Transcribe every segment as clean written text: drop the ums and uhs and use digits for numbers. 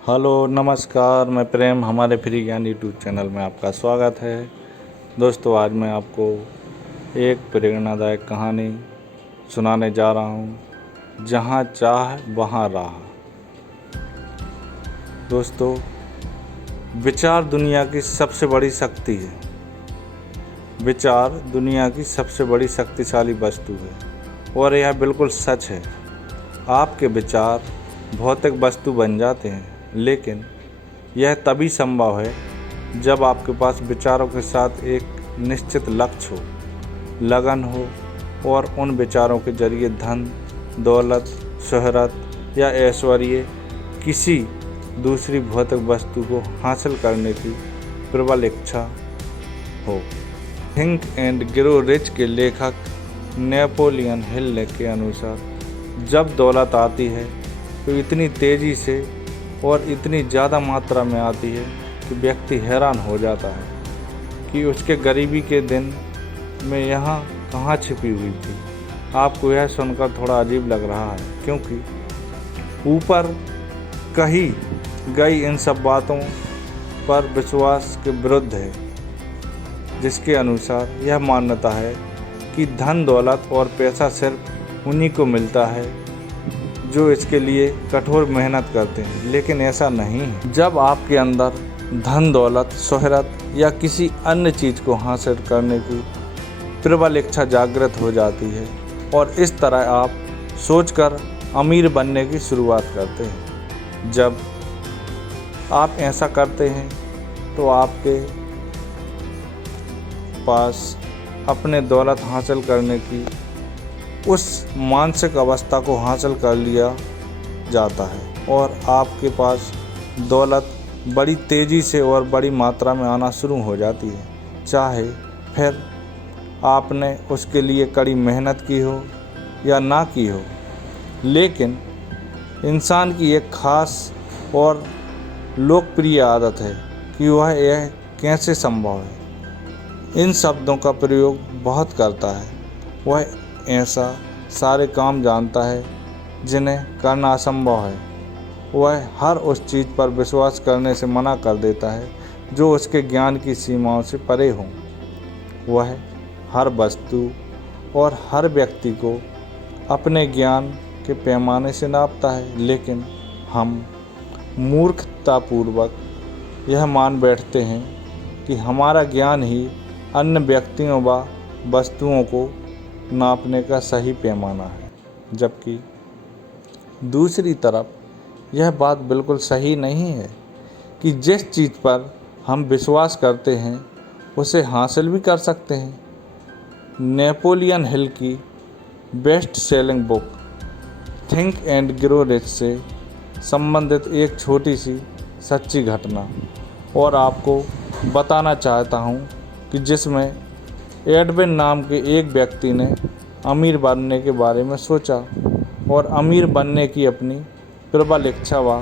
Hello नमस्कार, मैं प्रेम हमारे फ्री ज्ञान यूट्यूब चैनल में आपका स्वागत है। दोस्तों, आज मैं आपको एक प्रेरणादायक कहानी सुनाने जा रहा हूँ, जहाँ चाह वहाँ राह। दोस्तों, विचार दुनिया की सबसे बड़ी शक्ति है। विचार दुनिया की सबसे बड़ी शक्तिशाली वस्तु है और यह बिल्कुल सच है। आपके विचार भौतिक वस्तु बन जाते हैं, लेकिन यह तभी संभव है जब आपके पास विचारों के साथ एक निश्चित लक्ष्य हो, लगन हो और उन विचारों के जरिए धन, दौलत, शोहरत या ऐश्वर्य किसी दूसरी भौतिक वस्तु को हासिल करने की प्रबल इच्छा हो। थिंक एंड ग्रो रिच के लेखक नेपोलियन हिल के अनुसार, जब दौलत आती है तो इतनी तेज़ी से और इतनी ज़्यादा मात्रा में आती है कि व्यक्ति हैरान हो जाता है कि उसके गरीबी के दिन में यहाँ कहाँ छिपी हुई थी। आपको यह सुनकर थोड़ा अजीब लग रहा है, क्योंकि ऊपर कही गई इन सब बातों पर विश्वास के विरुद्ध है, जिसके अनुसार यह मान्यता है कि धन, दौलत और पैसा सिर्फ उन्हीं को मिलता है जो इसके लिए कठोर मेहनत करते हैं। लेकिन ऐसा नहीं है। जब आपके अंदर धन, दौलत, शोहरत या किसी अन्य चीज़ को हासिल करने की प्रबल इच्छा जागृत हो जाती है और इस तरह आप सोचकर अमीर बनने की शुरुआत करते हैं। जब आप ऐसा करते हैं तो आपके पास अपने दौलत हासिल करने की उस मानसिक अवस्था को हासिल कर लिया जाता है और आपके पास दौलत बड़ी तेज़ी से और बड़ी मात्रा में आना शुरू हो जाती है, चाहे फिर आपने उसके लिए कड़ी मेहनत की हो या ना की हो। लेकिन इंसान की एक ख़ास और लोकप्रिय आदत है कि वह यह कैसे संभव है इन शब्दों का प्रयोग बहुत करता है। वह ऐसा सारे काम जानता है जिन्हें करना असंभव है। वह हर उस चीज़ पर विश्वास करने से मना कर देता है जो उसके ज्ञान की सीमाओं से परे हो। वह हर वस्तु और हर व्यक्ति को अपने ज्ञान के पैमाने से नापता है, लेकिन हम मूर्खतापूर्वक यह मान बैठते हैं कि हमारा ज्ञान ही अन्य व्यक्तियों व वस्तुओं को नापने का सही पैमाना है, जबकि दूसरी तरफ यह बात बिल्कुल सही नहीं है कि जिस चीज़ पर हम विश्वास करते हैं उसे हासिल भी कर सकते हैं। नेपोलियन हिल की best selling book think and grow rich से संबंधित एक छोटी सी सच्ची घटना और आपको बताना चाहता हूँ कि जिसमें एडविन नाम के एक व्यक्ति ने अमीर बनने के बारे में सोचा और अमीर बनने की अपनी प्रबल इच्छा व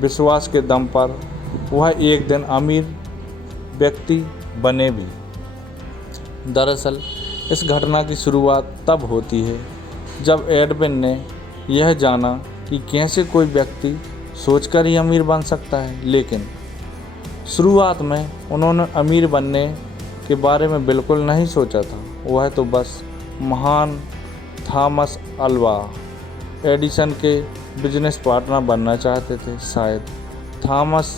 विश्वास के दम पर वह एक दिन अमीर व्यक्ति बने भी। दरअसल इस घटना की शुरुआत तब होती है जब एडविन ने यह जाना कि कैसे कोई व्यक्ति सोचकर ही अमीर बन सकता है। लेकिन शुरुआत में उन्होंने अमीर बनने के बारे में बिल्कुल नहीं सोचा था। वह तो बस महान थॉमस अल्वा एडिसन के बिजनेस पार्टनर बनना चाहते थे। शायद थॉमस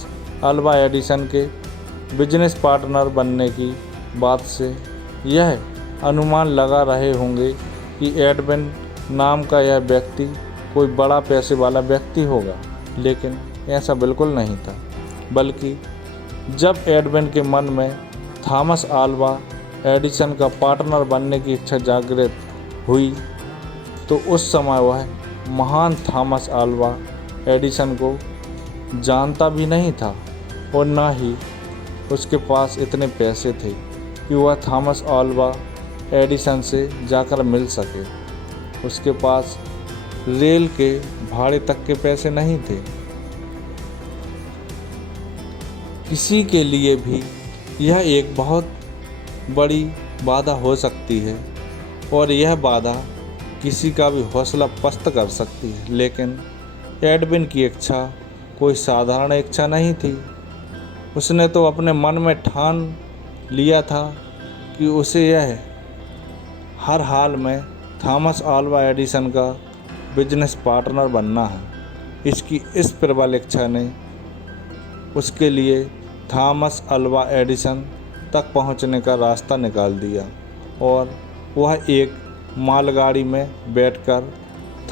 अल्वा एडिसन के बिजनेस पार्टनर बनने की बात से यह अनुमान लगा रहे होंगे कि एडविन नाम का यह व्यक्ति कोई बड़ा पैसे वाला व्यक्ति होगा, लेकिन ऐसा बिल्कुल नहीं था। बल्कि जब एडविन के मन में थॉमस अल्वा एडिसन का पार्टनर बनने की इच्छा जागृत हुई तो उस समय वह महान थॉमस अल्वा एडिसन को जानता भी नहीं था और न ही उसके पास इतने पैसे थे कि वह थॉमस अल्वा एडिसन से जाकर मिल सके। उसके पास रेल के भाड़े तक के पैसे नहीं थे। किसी के लिए भी यह एक बहुत बड़ी बाधा हो सकती है और यह बाधा किसी का भी हौसला पस्त कर सकती है। लेकिन एडविन की इच्छा कोई साधारण इच्छा नहीं थी। उसने तो अपने मन में ठान लिया था कि उसे यह हर हाल में थॉमस अल्वा एडिसन का बिजनेस पार्टनर बनना है। इसकी इस प्रबल इच्छा ने उसके लिए थॉमस अल्वा एडिसन तक पहुंचने का रास्ता निकाल दिया और वह एक मालगाड़ी में बैठकर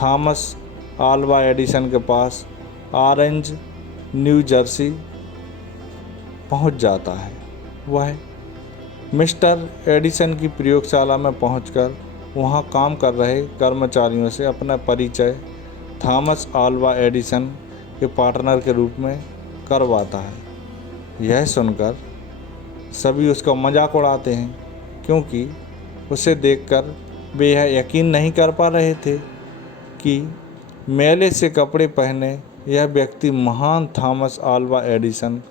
थॉमस अल्वा एडिसन के पास ऑरेंज, न्यू जर्सी पहुंच जाता है। वह मिस्टर एडिसन की प्रयोगशाला में पहुंचकर वहां काम कर रहे कर्मचारियों से अपना परिचय थॉमस अल्वा एडिसन के पार्टनर के रूप में करवाता है। यह सुनकर सभी उसका मजाक उड़ाते हैं, क्योंकि उसे देखकर वे यह यकीन नहीं कर पा रहे थे कि मैले से कपड़े पहने यह व्यक्ति महान थॉमस अल्वा एडिसन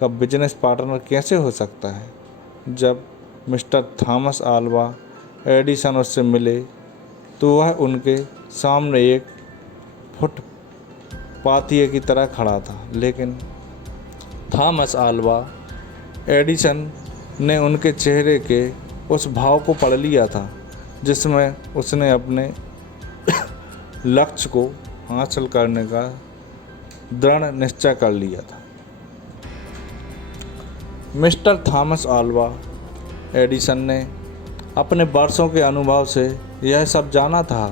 का बिजनेस पार्टनर कैसे हो सकता है। जब मिस्टर थॉमस अल्वा एडिसन उससे मिले तो वह उनके सामने एक फुटपाथिये की तरह खड़ा था, लेकिन थॉमस अल्वा एडिसन ने उनके चेहरे के उस भाव को पढ़ लिया था जिसमें उसने अपने लक्ष्य को हासिल करने का दृढ़ निश्चय कर लिया था। मिस्टर थॉमस अल्वा एडिसन ने अपने वर्षों के अनुभव से यह सब जाना था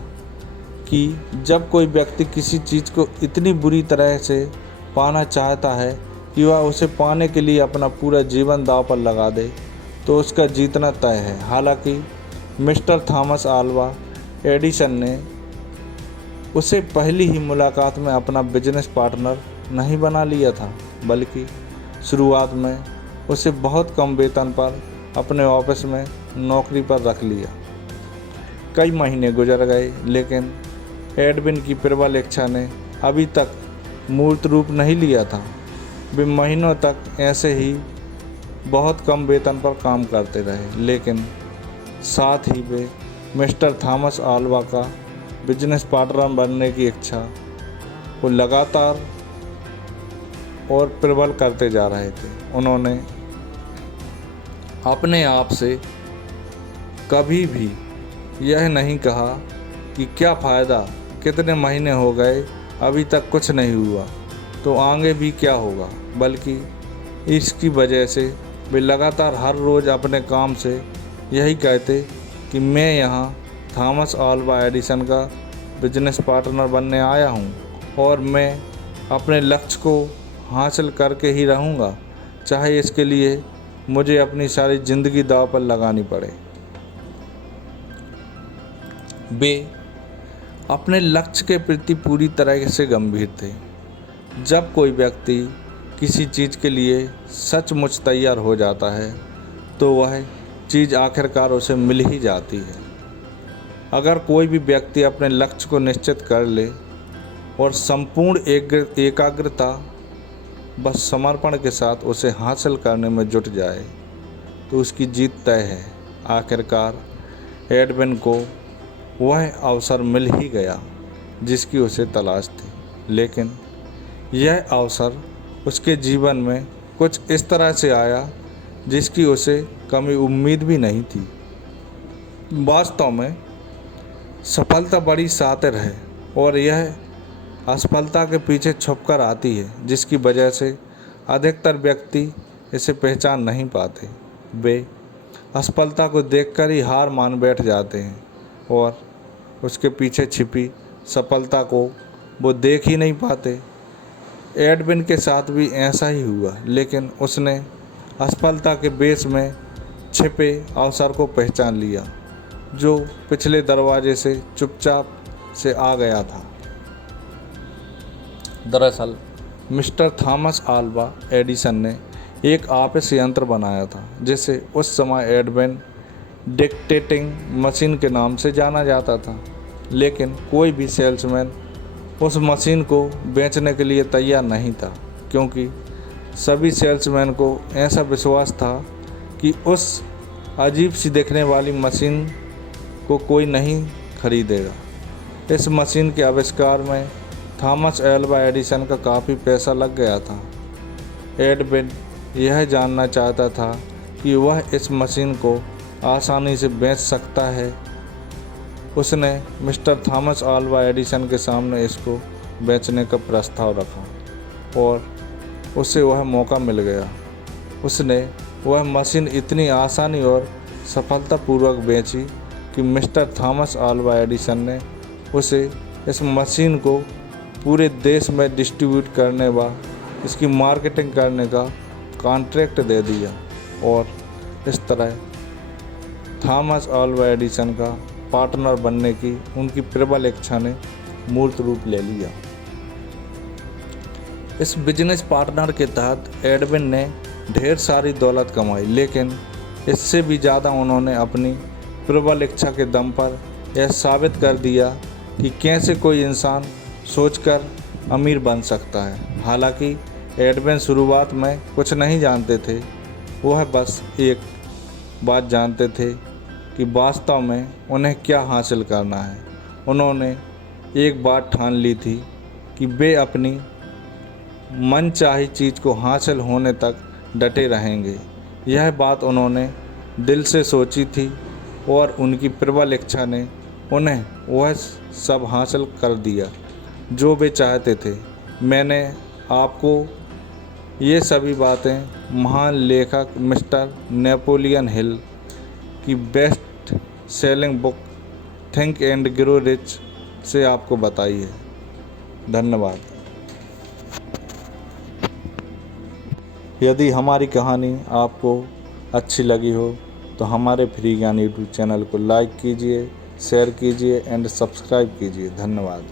कि जब कोई व्यक्ति किसी चीज़ को इतनी बुरी तरह से पाना चाहता है कि वह उसे पाने के लिए अपना पूरा जीवन दांव पर लगा दे, तो उसका जीतना तय है। हालांकि मिस्टर थॉमस अल्वा एडिसन ने उसे पहली ही मुलाकात में अपना बिजनेस पार्टनर नहीं बना लिया था, बल्कि शुरुआत में उसे बहुत कम वेतन पर अपने ऑफिस में नौकरी पर रख लिया। कई महीने गुजर गए, लेकिन एडविन की प्रबल इच्छा ने अभी तक मूर्त रूप नहीं लिया था। वे महीनों तक ऐसे ही बहुत कम वेतन पर काम करते रहे, लेकिन साथ ही वे मिस्टर थॉमस अल्वा का बिजनेस पार्टनर बनने की इच्छा को लगातार और प्रबल करते जा रहे थे। उन्होंने अपने आप से कभी भी यह नहीं कहा कि क्या फ़ायदा, कितने महीने हो गए अभी तक कुछ नहीं हुआ तो आगे भी क्या होगा, बल्कि इसकी वजह से वे लगातार हर रोज़ अपने काम से यही कहते कि मैं यहाँ थॉमस अल्वा एडिसन का बिजनेस पार्टनर बनने आया हूँ और मैं अपने लक्ष्य को हासिल करके ही रहूँगा, चाहे इसके लिए मुझे अपनी सारी ज़िंदगी दांव पर लगानी पड़े। वे अपने लक्ष्य के प्रति पूरी तरह से गंभीर थे। जब कोई व्यक्ति किसी चीज़ के लिए सचमुच तैयार हो जाता है तो वह चीज़ आखिरकार उसे मिल ही जाती है। अगर कोई भी व्यक्ति अपने लक्ष्य को निश्चित कर ले और संपूर्ण एकाग्रता बस समर्पण के साथ उसे हासिल करने में जुट जाए तो उसकी जीत तय है। आखिरकार एडविन को वह अवसर मिल ही गया जिसकी उसे तलाश थी, लेकिन यह अवसर उसके जीवन में कुछ इस तरह से आया जिसकी उसे कभी उम्मीद भी नहीं थी। वास्तव में सफलता बड़ी शातिर है और यह असफलता के पीछे छुपकर आती है, जिसकी वजह से अधिकतर व्यक्ति इसे पहचान नहीं पाते। वे असफलता को देखकर ही हार मान बैठ जाते हैं और उसके पीछे छिपी सफलता को वो देख ही नहीं पाते। एडविन के साथ भी ऐसा ही हुआ, लेकिन उसने असफलता के बेस में छिपे अवसर को पहचान लिया जो पिछले दरवाजे से चुपचाप से आ गया था। दरअसल मिस्टर थॉमस अल्वा एडिसन ने एक ऑफिस यंत्र बनाया था जिसे उस समय एडविन डिक्टेटिंग मशीन के नाम से जाना जाता था, लेकिन कोई भी सेल्समैन उस मशीन को बेचने के लिए तैयार नहीं था, क्योंकि सभी सेल्समैन को ऐसा विश्वास था कि उस अजीब सी दिखने वाली मशीन को कोई नहीं खरीदेगा। इस मशीन के आविष्कार में थॉमस एल्वा एडिसन का काफ़ी पैसा लग गया था। एडविन यह जानना चाहता था कि वह इस मशीन को आसानी से बेच सकता है। उसने मिस्टर थॉमस एल्वा एडिसन के सामने इसको बेचने का प्रस्ताव रखा और उसे वह मौका मिल गया। उसने वह मशीन इतनी आसानी और सफलतापूर्वक बेची कि मिस्टर थॉमस एल्वा एडिसन ने उसे इस मशीन को पूरे देश में डिस्ट्रीब्यूट करने व इसकी मार्केटिंग करने का कॉन्ट्रैक्ट दे दिया और इस तरह थॉमस एल्वा एडिसन का पार्टनर बनने की उनकी प्रबल इच्छा ने मूर्त रूप ले लिया। इस बिजनेस पार्टनर के तहत एडविन ने ढेर सारी दौलत कमाई, लेकिन इससे भी ज़्यादा उन्होंने अपनी प्रबल इच्छा के दम पर यह साबित कर दिया कि कैसे कोई इंसान सोचकर अमीर बन सकता है। हालांकि एडविन शुरुआत में कुछ नहीं जानते थे, वह बस एक बात जानते थे कि वास्तव में उन्हें क्या हासिल करना है। उन्होंने एक बात ठान ली थी कि वे अपनी मनचाही चीज़ को हासिल होने तक डटे रहेंगे। यह बात उन्होंने दिल से सोची थी और उनकी प्रबल इच्छा ने उन्हें वह सब हासिल कर दिया जो वे चाहते थे। मैंने आपको ये सभी बातें महान लेखक मिस्टर नेपोलियन हिल की best selling book think and grow rich से आपको बताई है। धन्यवाद। यदि हमारी कहानी आपको अच्छी लगी हो तो हमारे फ्री ज्ञान यूट्यूब चैनल को लाइक कीजिए, शेयर कीजिए एंड सब्सक्राइब कीजिए। धन्यवाद।